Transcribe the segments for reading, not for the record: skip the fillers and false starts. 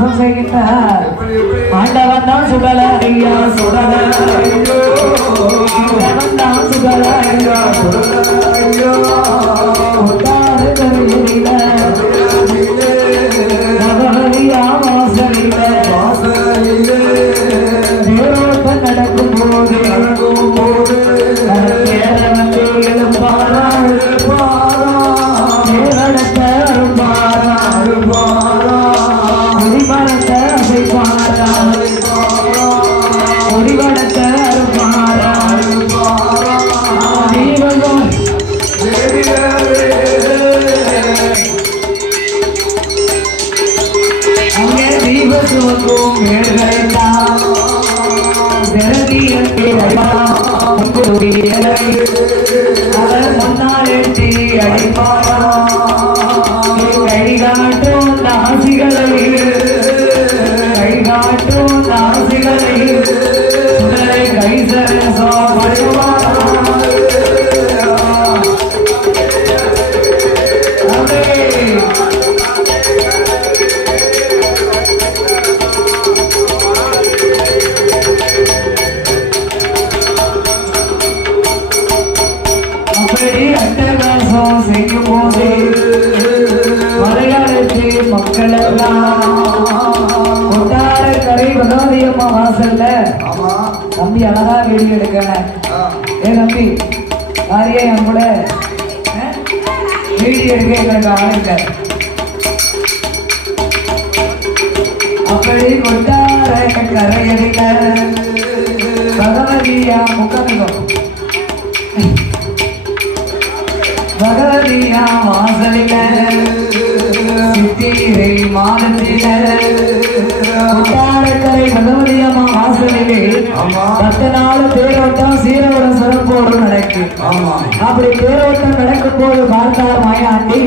வாசம் செய்கின்றார். ஆண்டவன் தான் சுடல ஐயா சுடல ஐயோ, ஆண்டவன் தான் சுடல ஐயா சுடல ஐயோ, உண்டாறு கரையில நவஹரியா வாசலில தேரோட்டம் நடக்கும் போது வந்து எழுப்பாரா தேரடத்த அரும்பாரா ஒளிபடத்த அசைப்பாரா ஒளிபடத்த அரும்பாரா தீபகம் அங்கே தீபத்துவக்கும் மேல்களைத்தான் திரதியத்தை அவர் முன்னால் எட்டி அடிப்பாரா கைகாட்டும் தாசிகளை கைகாட்டும் தாசிகளை சுடலை கைசர அட்டகாசம் செய்யும் போது மலையாளத்து மக்கள் எல்லாம் கொட்டார கரை பகவதியம்மா வாசல்ல தம்பி அழகா வீடியோ எடுக்கணும். ஏ தம்பி யாரையே என் கூட வீடியோ எடுக்க எங்களுக்கு ஆளுங்க. அப்படி கொட்டார கரையடிக்க பகவதியா முகமிகம் பகவதியா வாசலில சித்திரை மாதத்தில கொட்டாரக்கரை பகவதியம்மா வாசலிலே 10 நாள் தேரோட்டம் சீரோட சிறப்போடு நடக்கு. அப்படி தேரோட்டம் நடக்கும் போது பார்த்தார் மாயாண்டி,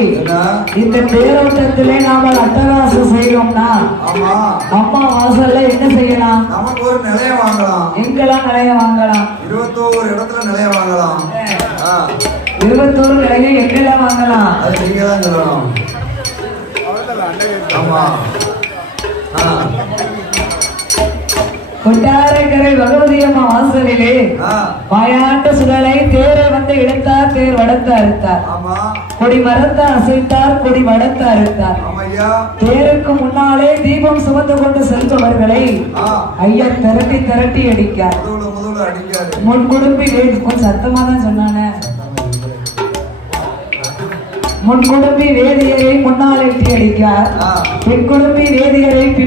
இந்த தேரோட்டத்திலே நாம அட்டகாசம் செய்யணும்னா அம்மா வாசல்ல என்ன செய்யலாம்? நமக்கு ஒரு நிலைய வாங்கலாம். எங்கெல்லாம் நிலைய வாங்கலாம்? 21 இடத்துல நிலைய வாங்கலாம். 21 நிலையை எங்கெல்லாம் வாங்கலாம்? அது நீங்க தான் சொல்லணும். ஆமா. கொட்டாரக்கரை பகவதியம்மா வாசலிலே மாயாண்ட சுடலை தேரை வந்து இழுத்தார், தேர் வடத்த அறுத்தார். கொடி மரத்த அசைத்தார், கொடி வடத்த அறுத்தார். தேருக்கு முன்னாலே தீபம் சுமந்து கொண்டு செல்பவர்களை ஐயா திரட்டி திரட்டி அடிக்கார். முன்குடும்பி கொஞ்சம் சத்தமா தான் சொன்னானே. முன்குடும்பி வேதியரை முன்னால் எட்டி அடிக்கார், பின்குடும்பி வேதியரை